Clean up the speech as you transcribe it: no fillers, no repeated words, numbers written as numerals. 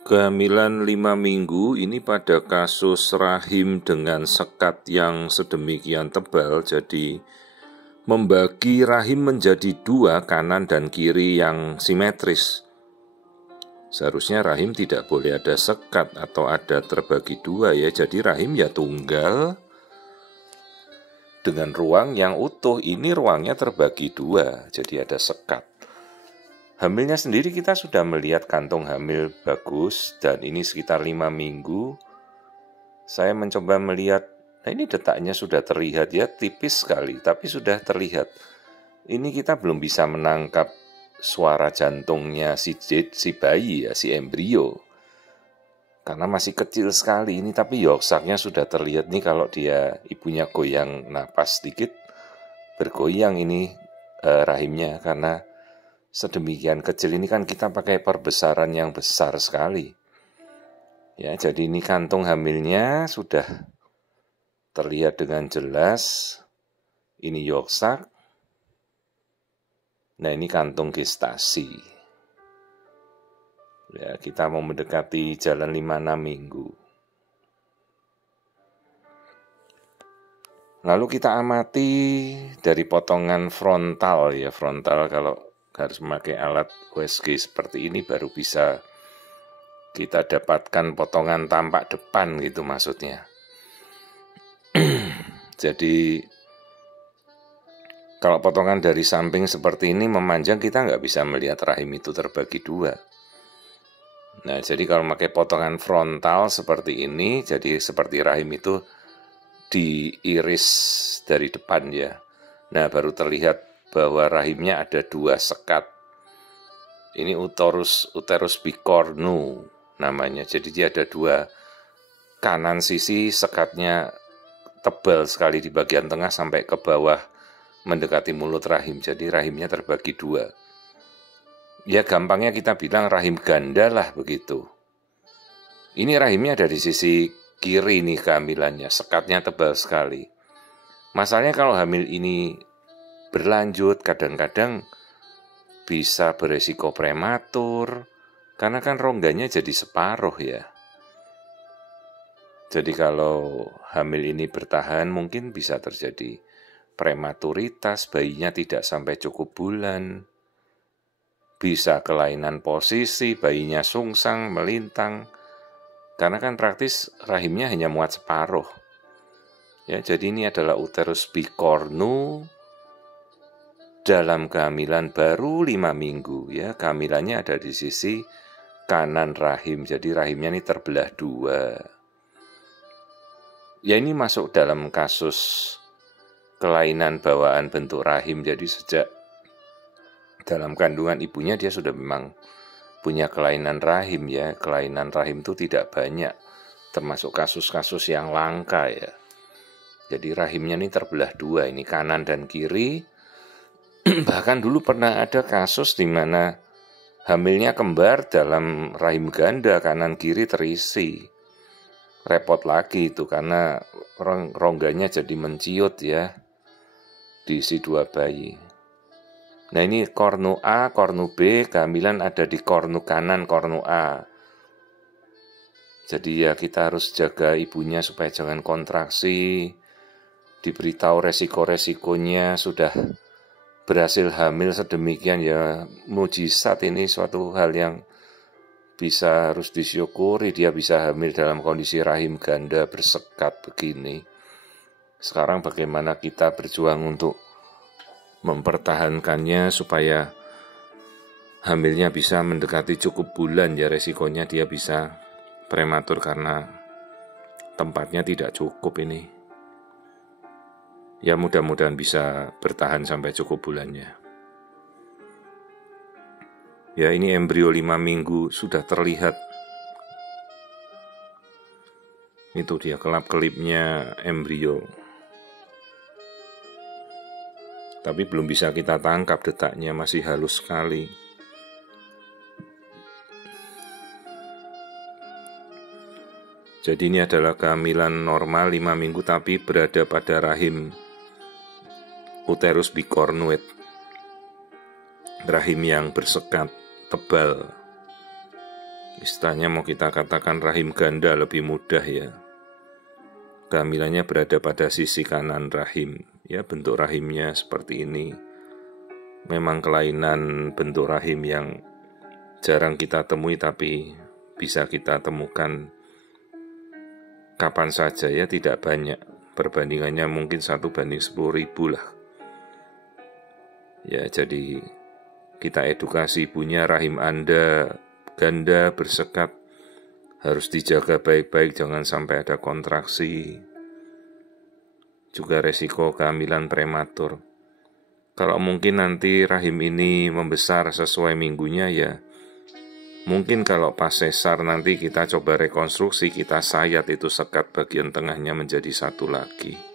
Kehamilan 5 minggu ini pada kasus rahim dengan sekat yang sedemikian tebal, jadi membagi rahim menjadi dua, kanan dan kiri yang simetris. Seharusnya rahim tidak boleh ada sekat atau ada terbagi dua ya, jadi rahim ya tunggal dengan ruang yang utuh. Ini ruangnya terbagi dua, jadi ada sekat. Hamilnya sendiri kita sudah melihat kantung hamil bagus, dan ini sekitar 5 minggu. Saya mencoba melihat, nah ini detaknya sudah terlihat ya, tipis sekali, tapi sudah terlihat. Ini kita belum bisa menangkap suara jantungnya si bayi ya, si embrio. Karena masih kecil sekali ini, tapi yoksaknya sudah terlihat nih kalau dia ibunya goyang napas sedikit, bergoyang ini rahimnya, karena sedemikian kecil ini kan kita pakai perbesaran yang besar sekali. Ya, jadi ini kantung hamilnya sudah terlihat dengan jelas. Ini yoksak. Nah, ini kantung gestasi. Ya, kita mau mendekati jalan 5-6 minggu. Lalu kita amati dari potongan frontal ya, frontal kalau harus memakai alat USG seperti ini baru bisa kita dapatkan potongan tampak depan gitu maksudnya. Jadi kalau potongan dari samping seperti ini memanjang, kita nggak bisa melihat rahim itu terbagi dua. Nah, jadi kalau pakai potongan frontal seperti ini, jadi seperti rahim itu diiris dari depan ya. Nah, baru terlihat bahwa rahimnya ada dua sekat. Ini uterus bicornu namanya. Jadi dia ada dua, kanan sisi sekatnya tebal sekali di bagian tengah sampai ke bawah mendekati mulut rahim. Jadi rahimnya terbagi dua. Ya gampangnya kita bilang rahim ganda lah begitu. Ini rahimnya dari sisi kiri nih kehamilannya, sekatnya tebal sekali. Masalahnya kalau hamil ini berlanjut, kadang-kadang bisa beresiko prematur, karena kan rongganya jadi separuh ya. Jadi kalau hamil ini bertahan mungkin bisa terjadi prematuritas, bayinya tidak sampai cukup bulan, bisa kelainan posisi, bayinya sungsang, melintang, karena kan praktis rahimnya hanya muat separuh. Ya, jadi ini adalah uterus bicornu dalam kehamilan baru 5 minggu ya. Kehamilannya ada di sisi kanan rahim, jadi rahimnya ini terbelah dua. Ya, ini masuk dalam kasus kelainan bawaan bentuk rahim. Jadi sejak dalam kandungan ibunya dia sudah memang punya kelainan rahim ya. Kelainan rahim itu tidak banyak, termasuk kasus-kasus yang langka ya. Jadi rahimnya ini terbelah dua, ini kanan dan kiri. Bahkan dulu pernah ada kasus di mana hamilnya kembar dalam rahim ganda, kanan kiri terisi. Repot lagi itu karena rongganya jadi menciut ya, diisi dua bayi. Nah, ini kornu A, kornu B, kehamilan ada di kornu kanan, kornu A. Jadi ya kita harus jaga ibunya supaya jangan kontraksi, diberitahu resiko-resikonya. Sudah berhasil hamil sedemikian ya, mujizat, ini suatu hal yang bisa harus disyukuri. Dia bisa hamil dalam kondisi rahim ganda bersekat begini. Sekarang bagaimana kita berjuang untuk mempertahankannya supaya hamilnya bisa mendekati cukup bulan ya. Resikonya dia bisa prematur karena tempatnya tidak cukup ini. Ya mudah-mudahan bisa bertahan sampai cukup bulannya. Ya, ini embrio 5 minggu sudah terlihat. Itu dia kelap-kelipnya embrio. Tapi belum bisa kita tangkap detaknya, masih halus sekali. Jadi ini adalah kehamilan normal 5 minggu tapi berada pada rahim uterus bicornuate, rahim yang bersekat tebal. istilahnya mau kita katakan rahim ganda lebih mudah ya. Kehamilannya berada pada sisi kanan rahim, ya bentuk rahimnya seperti ini. Memang kelainan bentuk rahim yang jarang kita temui tapi bisa kita temukan kapan saja ya, tidak banyak. Perbandingannya mungkin 1:10.000 lah. Ya, jadi kita edukasi ibunya, rahim Anda ganda bersekat, harus dijaga baik-baik, jangan sampai ada kontraksi. Juga resiko kehamilan prematur. Kalau mungkin nanti rahim ini membesar sesuai minggunya ya, mungkin kalau pas sesar nanti kita coba rekonstruksi, kita sayat itu sekat bagian tengahnya menjadi satu lagi.